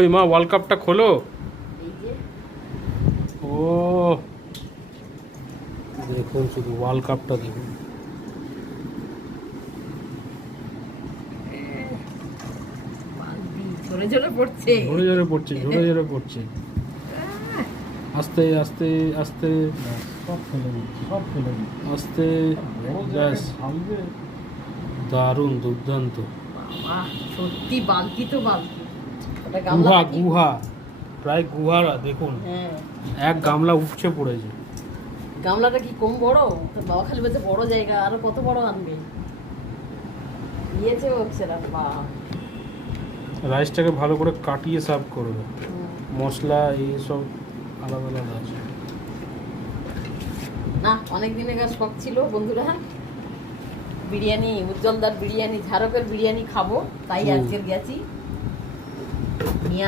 ওই মা ওয়ার্ল্ড কাপটা খোলো। ও দেখুন শুধু ওয়ার্ল্ড কাপটা দেখুন। ঝরে ঝরে পড়ছে, ঝরে ঝরে পড়ছে, ঝরে ঝরে পড়ছে। আস্তে আস্তে আস্তে সব ফেলে দিচ্ছি, সব ফেলে দিচ্ছি। আস্তে। ব্যাস, দারুণ দুর্দান্ত। বাহ, সত্যি বালতি তো বালতি। ওটা গুহা গামলা নাকি? গুহা, প্রায় গুহারা দেখুন। হ্যাঁ, এক গামলা উপচে পড়েছে। গামলাটা কি কম বড়? তো বাবা খালি বলছে বড় জায়গা, আরো কত বড় আনবে। দিয়েছে ও সেরকম। বাহ, রাইসটাকে ভালো করে কাটিয়ে সার্ভ করবে। মশলা এই সব আলাদা আলাদা আছে। না অনেক দিনের শখ ছিল বন্ধুরা, বিরিয়ানি, উজ্জ্বলদার বিরিয়ানি, ঝাড়কের বিরিয়ানি খাবো, তাই আজকে গেছি।